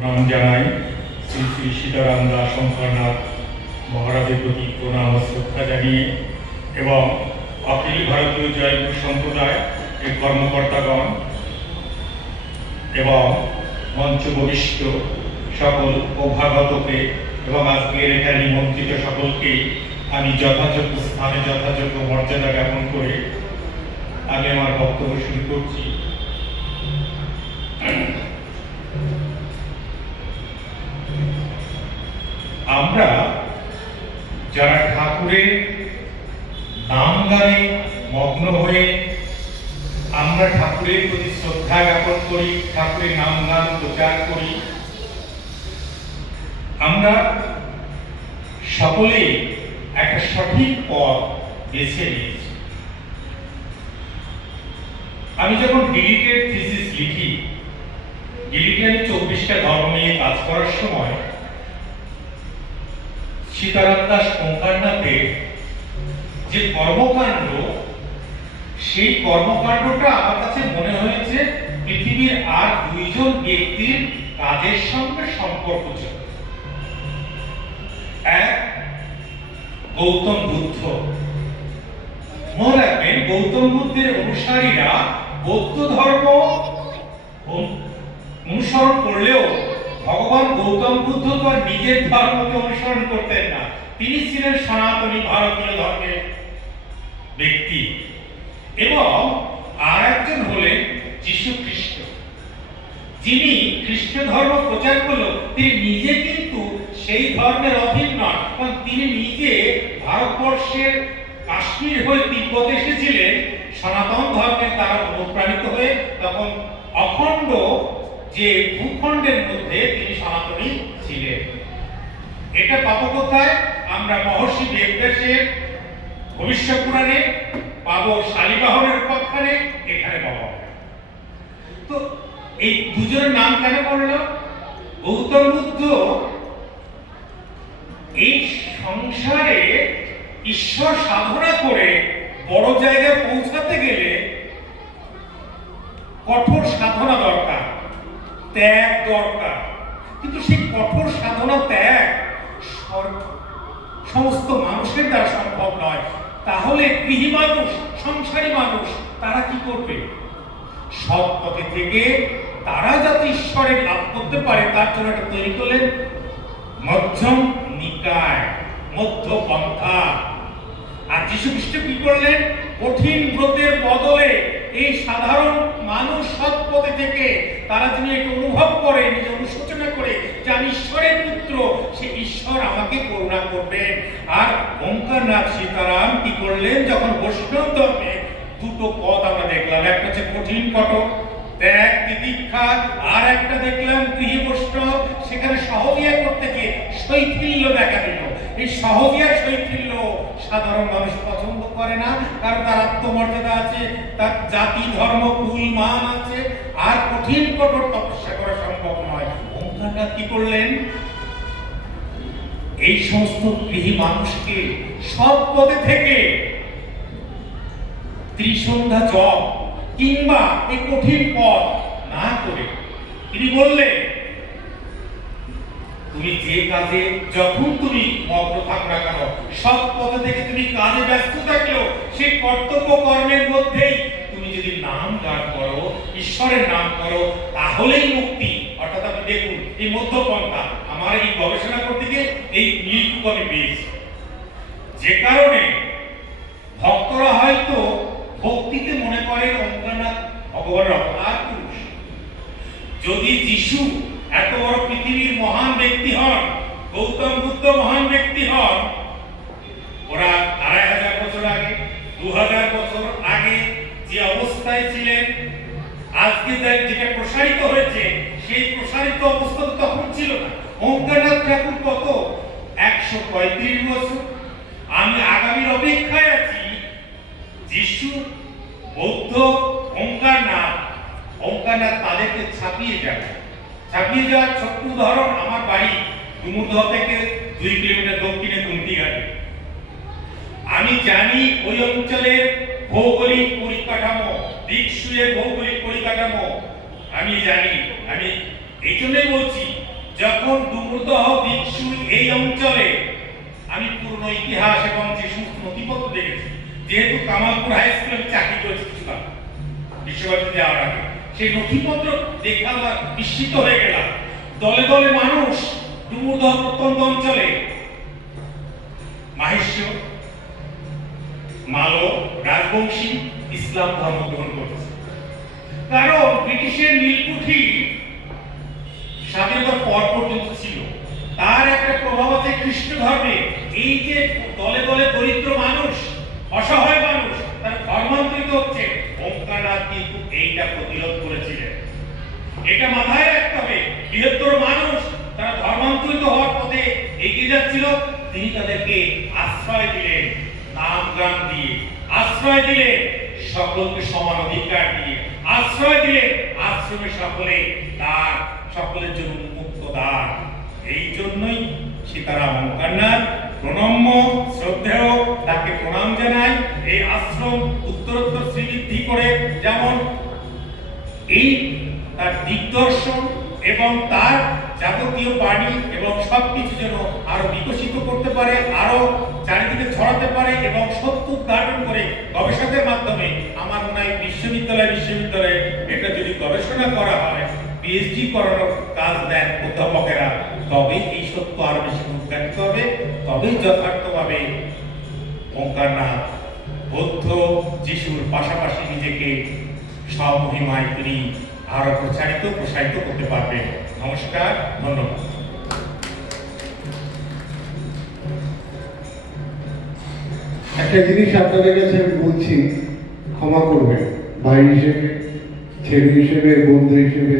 প্রণাম জানাই শ্রী শ্রী সীতারাম দাস শঙ্করনাথ মহারাজের প্রতি প্রণাম ও শ্রদ্ধা জানিয়ে এবং অখিল ভারতীয় জয়গুরু সম্প্রদায় এর কর্মকর্তাগণ এবং মঞ্চবরিষ্ঠ সকল অভ্যাগতকে এবং আজকের এখানে নিমন্ত্রিত সকলকে আমি যথাযোগ্য স্থানে যথাযোগ্য মর্যাদা জ্ঞাপন করে আমি আমার বক্তব্য শুরু করছি। আমরা যারা ঠাকুরের নাম গানে মগ্ন হয়ে আমরা ঠাকুরের প্রতি শ্রদ্ধা জ্ঞাপন করি, ঠাকুরের নাম গান প্রচার করি, আমরা সকলেই একটা সঠিক পথ বেছে নিয়েছি। আমি যখন ডিলিটের থিসিস লিখি, ডিলিটে আমি 24টা ধর্ম নিয়ে কাজ করার সময় সীতারাম দাস ওঙ্কারনাথের যে কর্মকাণ্ড, সেই কর্মকাণ্ডটা আমার কাছে মনে হয়েছে পৃথিবীর আর দুইজন ব্যক্তির কাজের সঙ্গে সম্পর্কযুক্ত। এক, গৌতম বুদ্ধ। মনে রাখবেন, গৌতম বুদ্ধের অনুসারীরা বৌদ্ধ ধর্ম অনুসরণ করলেও ভগবান গৌতম বুদ্ধ তো আর নিজের ধর্মকে অনুসরণ করতেন না, তিনি ছিলেন সনাতনী ভারতীয় ধর্মের ব্যক্তি। এবং আর একজন হলেন যীশু খ্রিস্ট, যিনি খ্রিস্ট ধর্ম প্রচার করল। তিনি নিজে কিন্তু সেই ধর্মের অধীন নন, কারণ তিনি নিজে ভারতবর্ষের কাশ্মীর হয়ে তিব্বত এসেছিলেন সনাতন ধর্মের দ্বারা অনুপ্রাণিত হয়ে। তখন অখণ্ড যে ভূখণ্ডের মধ্যে তিনি সনাতনী ছিলেন। এটা পাবো কোথায়? আমরা মহর্ষি বেদব্যাসের ভবিষ্যৎ পুরাণে পাবো, শালীবাহনের উপাখ্যানে এখানে পাবো। তো এই দুজনের নাম কেন করলো? গৌতম বুদ্ধ এই সংসারে ঈশ্বর সাধনা করে বড় জায়গায় পৌঁছাতে গেলে কঠোর সাধনা দরকার, ত্যাগ দরকার। কিন্তু সেই কঠোর সাধনা ত্যাগ সমস্ত মানুষের দ্বারা সম্ভব নয়। তাহলে গৃহী মানুষ, সংসারী মানুষ, তারা কি করবে? সৎ পথে থেকে তারা যাতে ঈশ্বরের লাভ করতে পারে তার জন্য একটা তৈরি করলেন মধ্যম নিকায়, মধ্যপন্থা। আর যীশু খ্রিস্ট কি করলেন? কঠিন ব্রতের বদলে এই সাধারণ মানুষ সৎ পথে থেকে তারা যিনি এটা অনুভব করে, নিজে অনুশোচনা করে যে আমি ঈশ্বরের পুত্র, সে ঈশ্বর আমাকে করুণা করবেন। আর ওঙ্কারনাথ সীতারাম কি করলেন? যখন বৈষ্ণব ধর্মে দুটো পথ আমরা দেখলাম, একটা হচ্ছে কঠিন কঠোর ত্যাগ তিতিক্ষা, আর একটা দেখলাম গৃহী বৈষ্ণব, সেখানে সহজিয়া করতে গিয়ে শৈথিল্য দেখা দিল। এই সহজিয়া শৈথিল্য সাধারণ মানুষ পছন্দ করে না, কারণ তার আত্মমর্যাদা আছে, তার জাতি ধর্ম কুল মান আছে, আর কঠিন কঠোর তপস্যা করা সম্ভব নয়। ওঙ্কারনাথ কি করলেন? এই সমস্ত গৃহী মানুষকে সৎ পথে থেকে ত্রিসন্ধ্যা জপ কিংবা এই কঠিন পথ না করে তিনি বললেন, তুমি যে কাজে যখন তুমি মগ্ন থাকো না কেন, সৎ পথে থেকে তুমি কাজে ব্যস্ত থাকলেও সেই কর্তব্য কর্মের মধ্যেই তুমি যদি নাম গান করো, ঈশ্বরের নাম করো, তাহলেই মুক্তি। অর্থাৎ আপনি দেখুন, এই মধ্যপন্থা আমার এই গবেষণা করতে গিয়ে এই মিলটুকু আমি পেয়েছি। যে কারণে ভক্তরা হয়তো ভক্তিতে মনে করেন ওঙ্কারনাথ ভগবানের অবতার পুরুষ। যদি যিশু এত বড় পৃথিবীর মহান ব্যক্তি হন, গৌতম বুদ্ধ মহান ব্যক্তি হন, ওরা 2500 বছর আগে, 2000 বছর আগে যে অবস্থায় ছিলেন, আজকে যেটা প্রসারিত হয়েছে সেই প্রসারিত অবস্থা তো তখন ছিল না। ওঙ্কারনাথ ঠাকুর কত? 135 বছর। আমি আগামীর অপেক্ষায় আছি যিশু, বৌদ্ধ, ওঙ্কারনাথ তাদেরকে ছাপিয়ে যাবে। ছাপিয়ে যাওয়ার ছোট্ট উদাহরণ, আমার বাড়ি ডুমুরদহ থেকে 2 কিলোমিটার দক্ষিণে কুন্তিঘাটে। আমি জানি ওই অঞ্চলের ভৌগোলিক পরিকাঠামো, দিকসুয়ের ভৌগোলিক পরিকাঠামো আমি জানি। আমি এই জন্যই বলছি যখন ডুমুরদহ ভিক্ষু এই অঞ্চলে, আমি পূর্ণ ইতিহাস এবং যে সমস্ত নথিপত্র দেখেছি, যেহেতু কামালপুর হাই স্কুলে আমি চাকরি করেছি কিছুকাল বিশ্ববিদ্যালয়ে যাওয়ার আগে, সেই নথিপত্র দেখে আমার বিস্মিত হয়ে গেলাম। দলে দলে মানুষ ডুমুরদহ প্রত্যন্ত অঞ্চলে মাহেশ্য, মালো, রাজবংশী ইসলাম ধর্ম গ্রহণ করেছে। কারণ ব্রিটিশের নীলকুঠি স্বাধীনতার পর পর্যন্ত ছিল, তার একটা প্রভাব আছে খ্রিস্ট ধর্মে। এই যে দলে দলে দরিদ্র মানুষ, অসহায় মানুষ তারা ধর্মান্তরিত হচ্ছে, ওঙ্কারনাথ কিন্তু এইটা প্রতিরোধ করেছিলেন। এটা মাথায় রাখতে হবে, বৃহত্তর মানুষ তারা ধর্মান্তরিত হওয়ার পথে এগিয়ে যাচ্ছিল, তিনি তাদেরকে আশ্রয় দিলেন, নাম গান দিয়ে আশ্রয় দিলেন, সকলকে সমান অধিকার দিয়ে আশ্রয় দিলেন, আশ্রমে তার সকলের জন্য মুক্ত দ্বার। এই জন্যই সীতারাম ওঙ্কারনাথ প্রণম্য শ্রদ্ধেয়, তাকে প্রণাম জানাই। এই আশ্রম উত্তরোত্তর শ্রীবৃদ্ধি করে, যেমন এই তার দিগদর্শন এবং তার যাবতীয় বাণী এবং সবকিছু যেন আরো বিকশিত করতে পারে, আরো চারিদিকে ছড়াতে পারে এবং সত্য উদ্ঘাটন করে গবেষকের মাধ্যমে, আমার মনে হয় বিশ্ববিদ্যালয়ে এটা যদি গবেষণা করা হয়, পিএইচডি করানোর কাজ দেন অধ্যাপকেরা, তবে এই সত্য আরো বেশি উদ্ঘাটিত হবে, তবেই যথার্থভাবে ওঙ্কারনাথ বৌদ্ধ যিশুর পাশাপাশি নিজেকে স্বমহিমায় তিনি আরো প্রসারিত করতে পারবেন। নমস্কার, ধন্যবাদ। একটা জিনিস আপনাদের কাছে আমি বলছি, ক্ষমা করবেন, ভাই হিসেবে, ছেলে হিসেবে, বন্ধু হিসেবে।